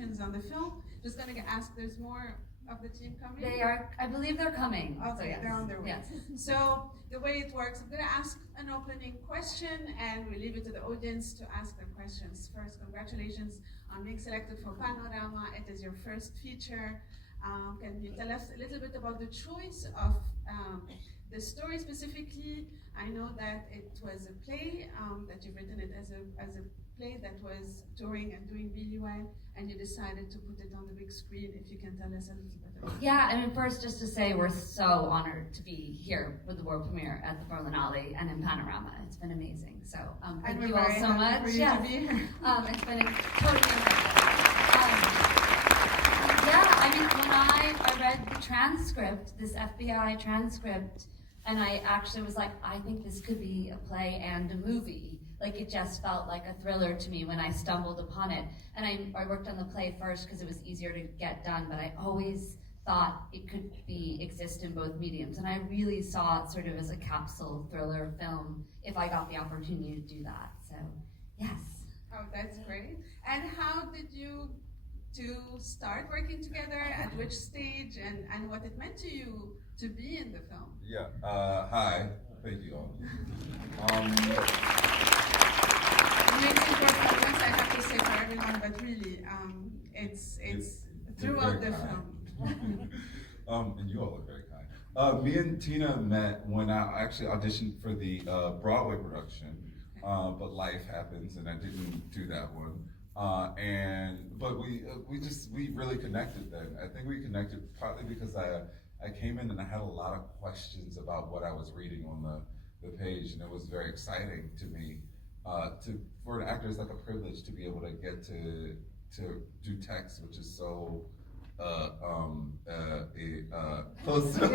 congratulations on the film. Just gonna ask, there's more of the team coming? They are, I believe they're coming. Okay, so yes. They're on their way. Yes. So the way it works, I'm gonna ask an opening question and we leave it to the audience to ask them questions. First, congratulations on being selected for Panorama. It is your first feature. Can you tell us a little bit about the choice of the story specifically? I know that it was a play, that you've written it as a play that was touring and doing really well, and you decided to put it on the big screen. If you can tell us a little bit about it. Yeah, I mean, first, just to say we're so honored to be here with the world premiere at the Berlinale and in Panorama. It's been amazing. So thank you all so much. Yeah, it's been totally incredible. Yeah, I mean, when I read the transcript, this FBI transcript, and I actually was like, I think this could be a play and a movie. Like, it just felt like a thriller to me when I stumbled upon it. And I worked on the play first because it was easier to get done, but I always thought it could exist in both mediums. And I really saw it sort of as a capsule thriller film if I got the opportunity to do that. So, yes. Oh, that's great. And how did you two start working together? At which stage? And what it meant to you to be in the film? Yeah. Hi. Thank you all. Amazing performance, I have to say, for everyone, but really, it's throughout the film. And you all look very kind. Me and Tina met when I actually auditioned for the Broadway production, but life happens and I didn't do that one. But we really connected then. I think we connected partly because I came in and I had a lot of questions about what I was reading on the page, and it was very exciting to me. For an actor, it's like a privilege to be able to get to do text, which is so close to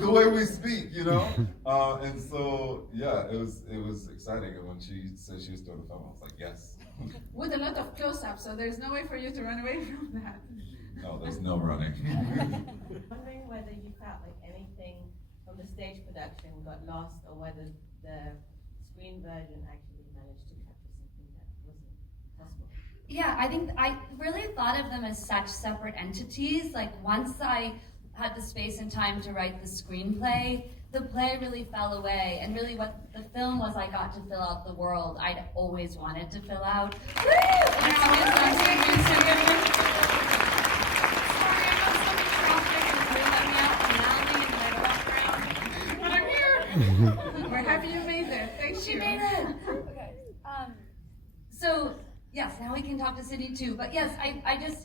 the way we speak, you know. And so yeah, it was exciting. And when she said she was doing the film, I was like, yes. With a lot of close-ups, so there's no way for you to run away from that. No, there's no running. Wondering whether you felt like anything from the stage production got lost, or whether the screen version actually managed to capture something that wasn't possible. Yeah, I think I really thought of them as such separate entities. Like, once I had the space and time to write the screenplay, the play really fell away. And really what the film was, I got to fill out the world I'd always wanted to fill out. We're happy you made it. Thank She you. made it. Okay. So yes, now we can talk to Cindy too. But yes,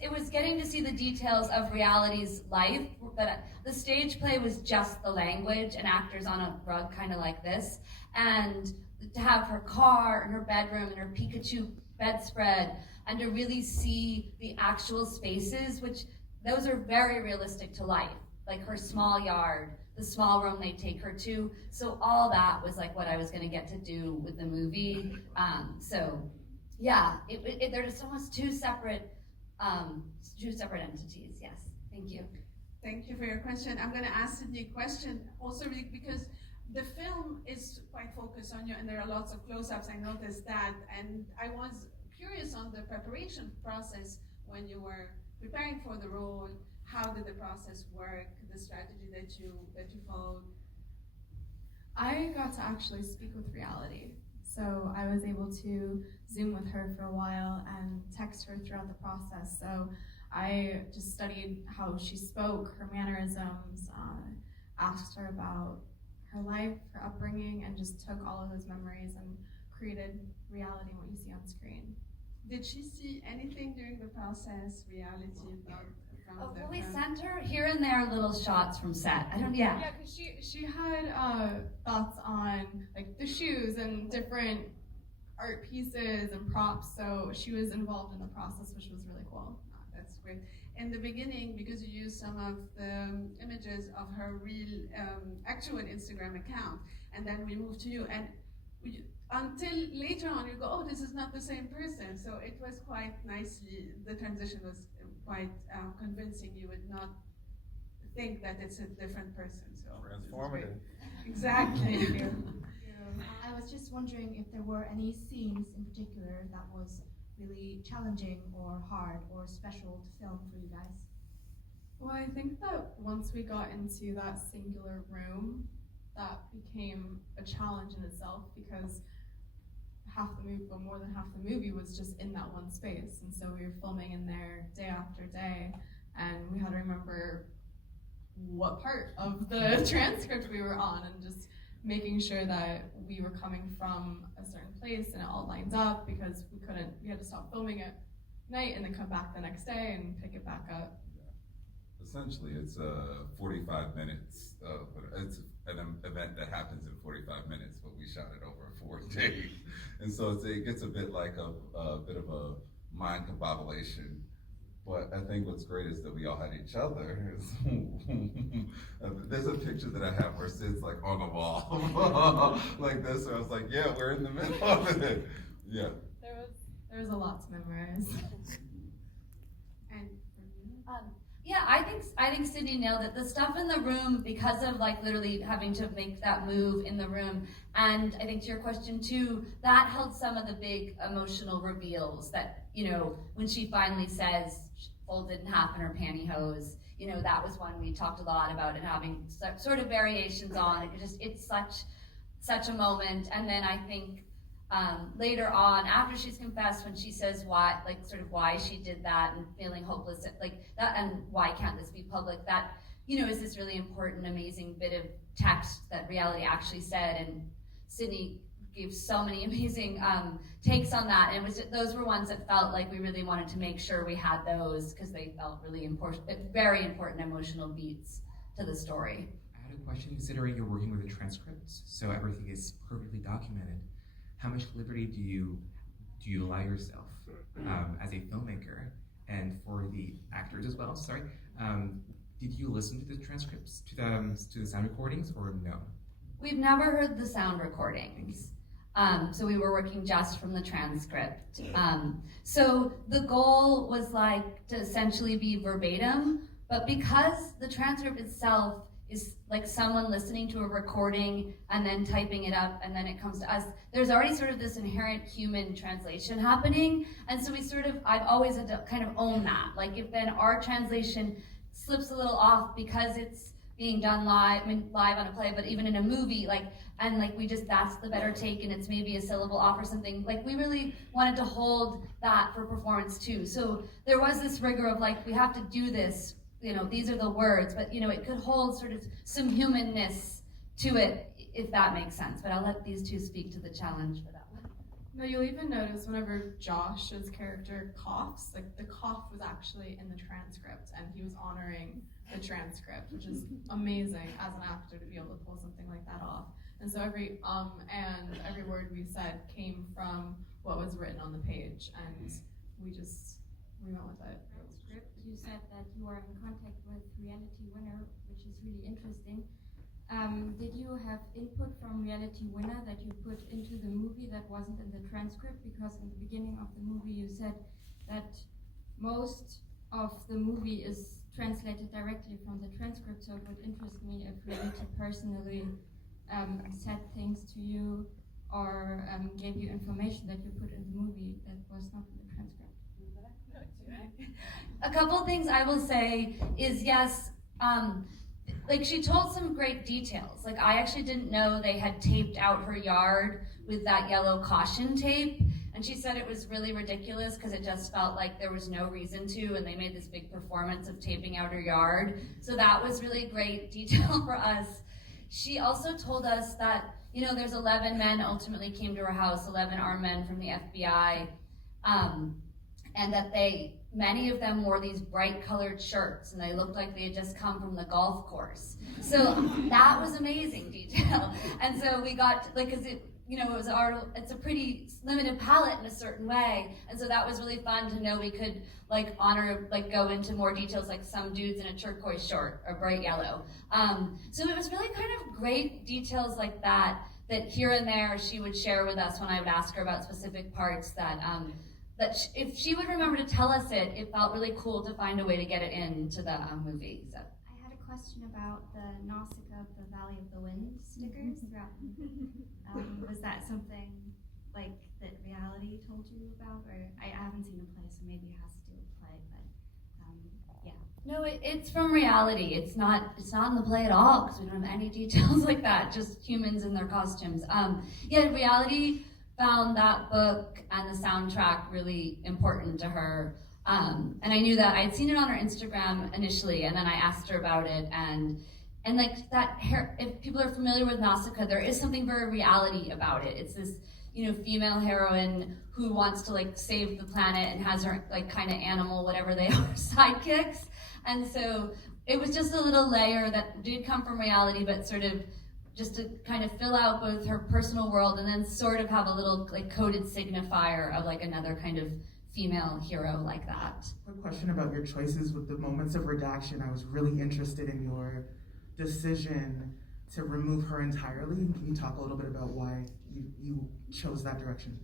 it was getting to see the details of reality's life. But the stage play was just the language and actors on a rug, kind of like this, and to have her car and her bedroom and her Pikachu bedspread, and to really see the actual spaces, which those are very realistic to life, like her small yard, the small room they take her to. So all that was like what I was going to get to do with the movie. So yeah, they're just almost two separate entities. Yes, thank you. Thank you for your question. I'm going to ask Cindy a question also because the film is quite focused on you, and there are lots of close-ups. I noticed that, and I was curious on the preparation process when you were preparing for the role. How did the process work? The strategy that you followed? I got to actually speak with reality. So I was able to Zoom with her for a while and text her throughout the process. So I just studied how she spoke, her mannerisms, asked her about her life, her upbringing, and just took all of those memories and created reality, what you see on screen. Did she see anything during the process, reality about Well, we sent her here and there little shots from set. Yeah, because she had thoughts on like the shoes and different art pieces and props, so she was involved in the process, which was really cool. That's great. In the beginning, because you used some of the images of her real, actual Instagram account, and then we moved to you, and until later on you go, oh, this is not the same person. So it was quite nicely, the transition was quite convincing. You would not think that it's a different person. So Transformative. Exactly. I was just wondering if there were any scenes in particular that was really challenging or hard or special to film for you guys? Well, I think that once we got into that singular room, that became a challenge in itself, because half the movie, well, more than half the movie was just in that one space. And so we were filming in there day after day, and we had to remember what part of the transcript we were on, and just making sure that we were coming from a certain place and it all lines up, because we had to stop filming at night and then come back the next day and pick it back up. Essentially, it's 45 minutes. It's an event that happens in 45 minutes, but we shot it over 4 days. And so it gets a bit like a bit of a mind combobulation. But I think what's great is that we all had each other. There's a picture that I have where Sid's like on the wall, like this. So I was like, yeah, we're in the middle of it. Yeah. There was a lot to memorize. And Yeah, I think Sydney nailed it. The stuff in the room, because of like literally having to make that move in the room, and I think to your question too, that held some of the big emotional reveals that, you know, when she finally says folded in half in her pantyhose, you know, that was one we talked a lot about and having sort of variations on. It's such a moment. And then I think later on, after she's confessed, when she says why, like sort of why she did that and feeling hopeless, like that, and why can't this be public, that, you know, is this really important, amazing bit of text that reality actually said. And Sydney gave so many amazing takes on that, and those were ones that felt like we really wanted to make sure we had those, because they felt really important, very important emotional beats to the story. I had a question. Considering you're working with a transcript, so everything is perfectly documented, how much liberty do you allow yourself as a filmmaker, and for the actors as well? Sorry, did you listen to the transcripts, to the sound recordings, or no? We've never heard the sound recordings, so we were working just from the transcript. So the goal was like to essentially be verbatim, but because the transcript itself is like someone listening to a recording and then typing it up and then it comes to us, there's already sort of this inherent human translation happening. And so I've always had to kind of own that. Like if then our translation slips a little off because it's being done live on a play, but even in a movie, that's the better take and it's maybe a syllable off or something. Like we really wanted to hold that for performance too. So there was this rigor of like, we have to do this, you know, these are the words, but you know, it could hold sort of some humanness to it, if that makes sense. But I'll let these two speak to the challenge for that one. No, you'll even notice whenever Josh's character coughs, like the cough was actually in the transcript, and he was honoring the transcript, which is amazing as an actor to be able to pull something like that off. And so every and every word we said came from what was written on the page, and we went with it. Script, you said that you are in contact with Reality Winner, which is really interesting. Did you have input from Reality Winner that you put into the movie that wasn't in the transcript? Because in the beginning of the movie you said that most of the movie is translated directly from the transcript, so it would interest me if Reality personally said things to you or gave you information that you put in the movie that was not in the transcript. A couple things I will say is yes, like she told some great details. Like I actually didn't know they had taped out her yard with that yellow caution tape. And she said it was really ridiculous because it just felt like there was no reason to, and they made this big performance of taping out her yard. So that was really great detail for us. She also told us that, you know, there's 11 men ultimately came to her house, 11 armed men from the FBI, and that many of them wore these bright colored shirts and they looked like they had just come from the golf course. So that was amazing detail. And so we got, like, cause it, you know, it's a pretty limited palette in a certain way. And so that was really fun to know we could like honor, like go into more details, like some dudes in a turquoise short or bright yellow. So it was really kind of great details like that here and there she would share with us when I would ask her about specific parts that if she would remember to tell us it felt really cool to find a way to get it into the movie. So. I had a question about the Nausicaa of the Valley of the Wind stickers throughout the movie. Was that something like that reality reality told you about? Or I haven't seen the play, so maybe it has to do with play, but yeah. No, it's from reality. It's not in the play at all, because we don't have any details like that, just humans in their costumes. Yeah, reality found that book and the soundtrack really important to her. And I knew that I'd seen it on her Instagram initially, and then I asked her about it, and like that, if people are familiar with Nausicaa, there is something very reality about it. It's this, female heroine who wants to like save the planet and has her like kind of animal, whatever they are, sidekicks. And so it was just a little layer that did come from reality, but sort of just to kind of fill out both her personal world and then sort of have a little like coded signifier of like another kind of female hero like that. Quick question about your choices with the moments of redaction. I was really interested in your decision to remove her entirely. Can you talk a little bit about why you chose that direction?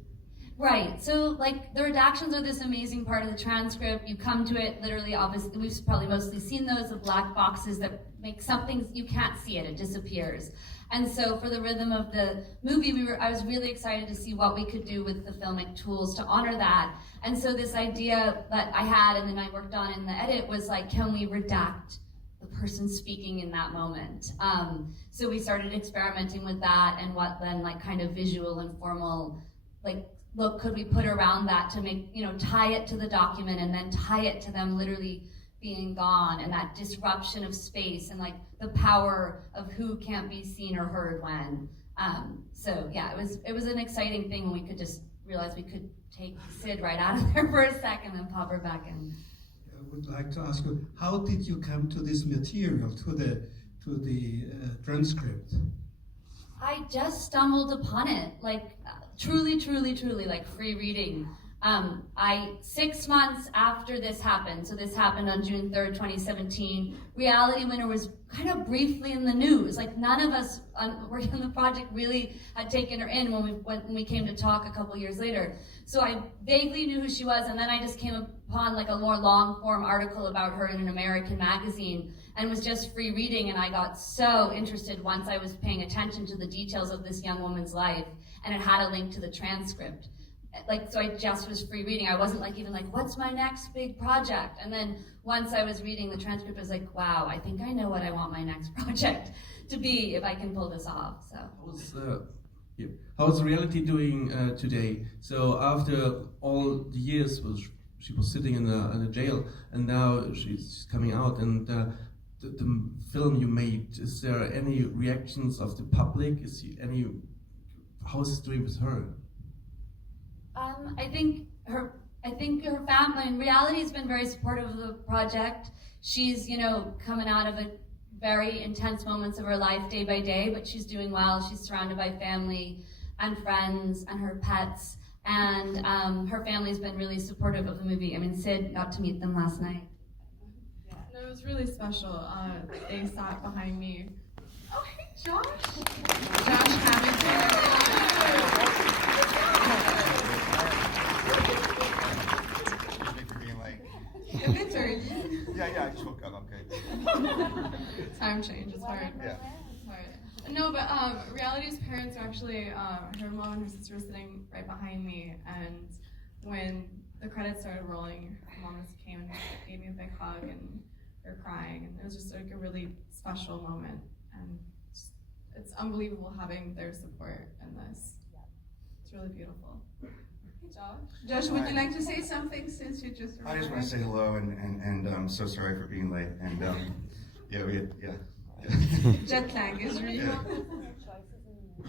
Right, so like the redactions are this amazing part of the transcript. You come to it literally, obviously, we've probably mostly seen those, the black boxes that make something, you can't see it, it disappears. And so for the rhythm of the movie, I was really excited to see what we could do with the filmic tools to honor that. And so this idea that I had and then I worked on in the edit was like, can we redact the person speaking in that moment? So we started experimenting with that and what then like kind of visual and formal, like, look, could we put around that to make, tie it to the document and then tie it to them literally being gone, and that disruption of space and like the power of who can't be seen or heard when. So yeah, it was an exciting thing when we could just realize we could take Sid right out of there for a second and pop her back in. I would like to ask you, how did you come to this material, to the transcript? I just stumbled upon it, like truly, like free reading. 6 months after this happened, so this happened on June 3rd, 2017, Reality Winner was kind of briefly in the news. Like none of us working on the project really had taken her in when we came to talk a couple years later. So I vaguely knew who she was, and then I just came upon like a more long form article about her in an American magazine, and was just free reading, and I got so interested once I was paying attention to the details of this young woman's life, and it had a link to the transcript. Like, so I just was free reading. I wasn't like even like, what's my next big project? And then once I was reading the transcript, I was like, wow, I think I know what I want my next project to be if I can pull this off. So. How's reality doing today? So after all the years, she was sitting in a jail, and now she's coming out. And the film you made, is there any reactions of the public? How is it doing with her? I think her family, and Reality has been very supportive of the project. She's, coming out of very intense moments of her life day by day, but she's doing well. She's surrounded by family and friends and her pets, and her family's been really supportive of the movie. I mean, Sid got to meet them last night. Yeah, no, it was really special. They sat behind me. Oh, hey, Josh. Josh Hamilton. A bit early. Yeah, I shook up, okay. Time change, it's hard. Yeah. It's hard. No, but Reality's parents are actually, her mom and her sister were sitting right behind me, and when the credits started rolling, her mom just came and gave me a big hug, and we were crying, and it was just like a really special moment, and it's unbelievable having their support in this. It's really beautiful. Josh, would you like to say something since you just arrived? I just want to say hello, and I'm so sorry for being late. And yeah. Jet lag is real.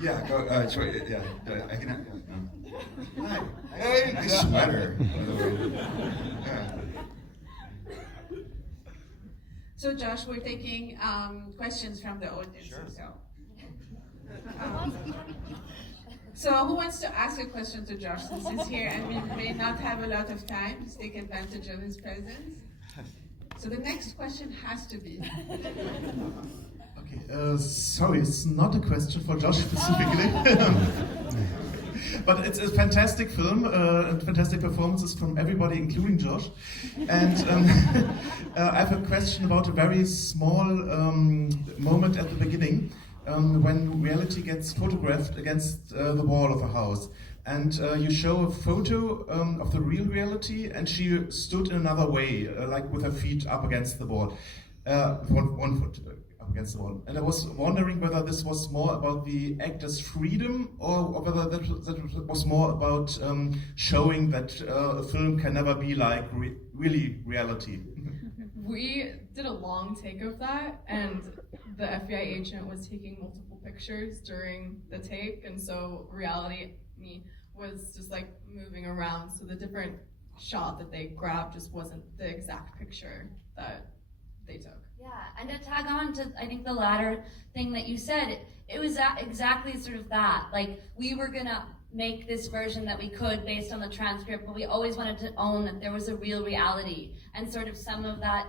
Yeah, go. Yeah, I can. Hi. Hey, nice sweater. Yeah. So, Josh, we're taking questions from the audience. Sure. So who wants to ask a question to Josh since he's here and we may not have a lot of time? Let's take advantage of his presence. So the next question has to be. Okay, sorry, it's not a question for Josh specifically. But it's a fantastic film and fantastic performances from everybody, including Josh. And I have a question about a very small moment at the beginning when reality gets photographed against the wall of a house. And you show a photo of the real reality, and she stood in another way, like with her feet up against the wall, one foot up against the wall. And I was wondering whether this was more about the actor's freedom, or whether that was more about showing that a film can never be like really reality. We did a long take of that, and the FBI agent was taking multiple pictures during the take, and so reality was just like moving around, so the different shot that they grabbed just wasn't the exact picture that they took. Yeah, and to tag on to, I think, the latter thing that you said, it was exactly sort of that. Like, we were gonna make this version that we could based on the transcript, but we always wanted to own that there was a real reality, and sort of some of that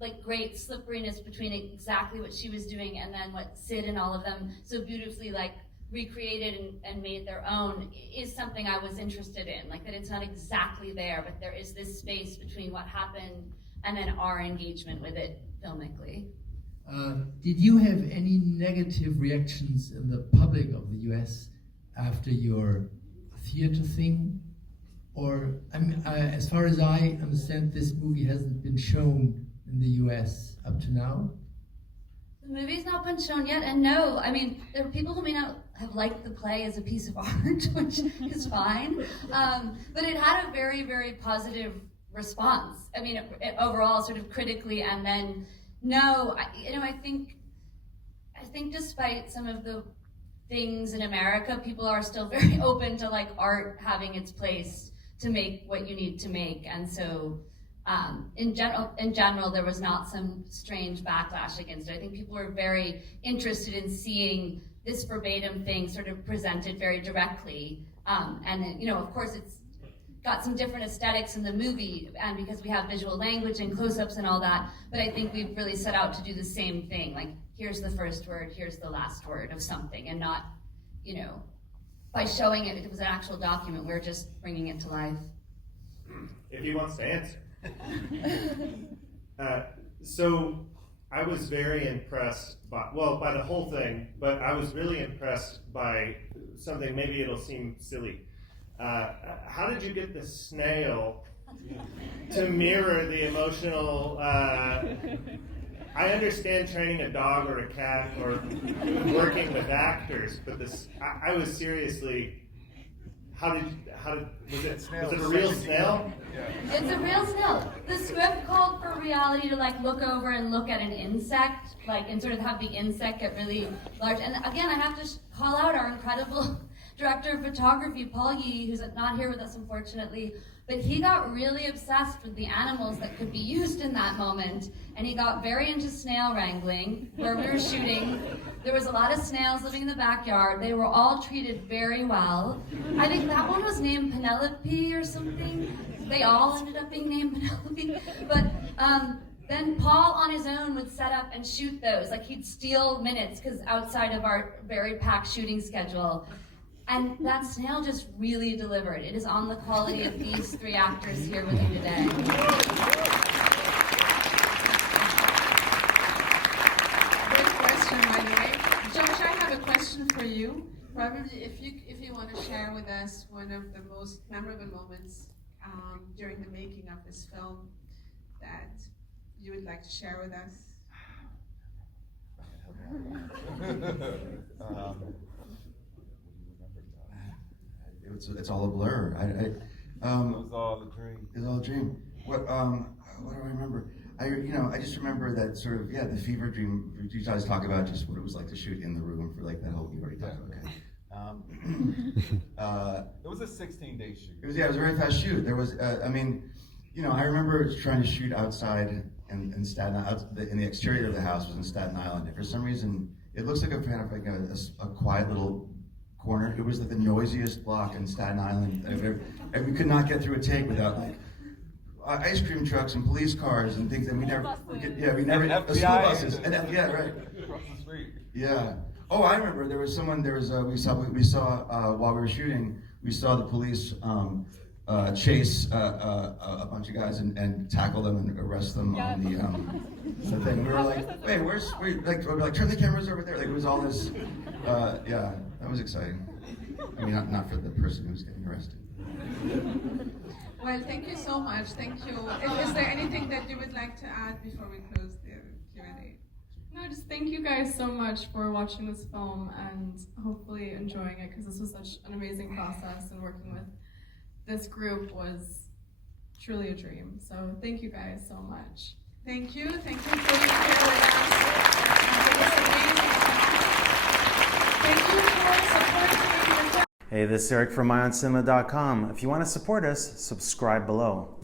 like great slipperiness between exactly what she was doing and then what Sid and all of them so beautifully like recreated and made their own is something I was interested in. Like, that it's not exactly there, but there is this space between what happened and then our engagement with it filmically. Did you have any negative reactions in the public of the US after your theater thing? Or, I mean, as far as I understand, this movie hasn't been shown in the US up to now? The movie's not been shown yet, and no, I mean, there are people who may not have liked the play as a piece of art, which is fine, but it had a very, very positive response. I mean, it overall, sort of critically, and then, no, I think despite some of the things in America, people are still very open to like art having its place to make what you need to make, and so in general, there was not some strange backlash against it. I think people were very interested in seeing this verbatim thing sort of presented very directly, and then, of course, it's got some different aesthetics in the movie, and because we have visual language and close-ups and all that, but I think we've really set out to do the same thing. Like, here's the first word, here's the last word of something, and not, by showing it, it was an actual document, we're just bringing it to life. If he wants to answer. So I was very impressed by the whole thing, but I was really impressed by something, maybe it'll seem silly. How did you get the snail to mirror the emotional, I understand training a dog or a cat or working with actors, but I was seriously, was it a real snail? Yeah. It's a real snail. The script called for reality to like look over and look at an insect, and sort of have the insect get really large. And again, I have to call out our incredible director of photography, Paul Yee, who's not here with us unfortunately, but he got really obsessed with the animals that could be used in that moment, and he got very into snail wrangling where we were shooting. There was a lot of snails living in the backyard. They were all treated very well. I think that one was named Penelope or something. They all ended up being named Penelope. But then Paul on his own would set up and shoot those. Like, he'd steal minutes because outside of our very packed shooting schedule. And that snail just really delivered. It is on the quality of these three actors here with you today. Great question, by the way. Josh, I have a question for you. Probably if you want to share with us one of the most memorable moments during the making of this film that you would like to share with us. It's all a blur. It was all a dream. It's all a dream. What do I remember? I just remember that sort of, the fever dream. You guys talk about just what it was like to shoot in the room for like that whole. You already talked about. It was a 16-day shoot. It was a very fast shoot. There was, I remember trying to shoot outside in Staten Island. In the exterior of the house was in Staten Island. And for some reason, it looks like a quiet little corner. It was like the noisiest block in Staten Island. And we could not get through a take without like ice cream trucks and police cars and things that we never. FBI school buses and right across the street. Yeah. Oh, I remember we saw while we were shooting. We saw the police chase a bunch of guys and tackle them and arrest them on the thing. We were like, wait, we're like, turn the cameras over there. Like, it was all this, yeah, that was exciting. I mean, not for the person who's getting arrested. Well, thank you so much. Thank you. Is there anything that you would like to add before we close the Q&A? No, just thank you guys so much for watching this film and hopefully enjoying it, because this was such an amazing process, and working with this group was truly a dream. So thank you guys so much. Thank you. Thank you for being here with us. This amazing time. Thank you for supporting the. Hey, this is Eric from IONCINEMA.com. If you want to support us, subscribe below.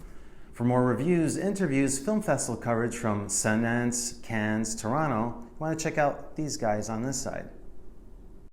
For more reviews, interviews, film festival coverage from Sundance, Cannes, Toronto, you want to check out these guys on this side.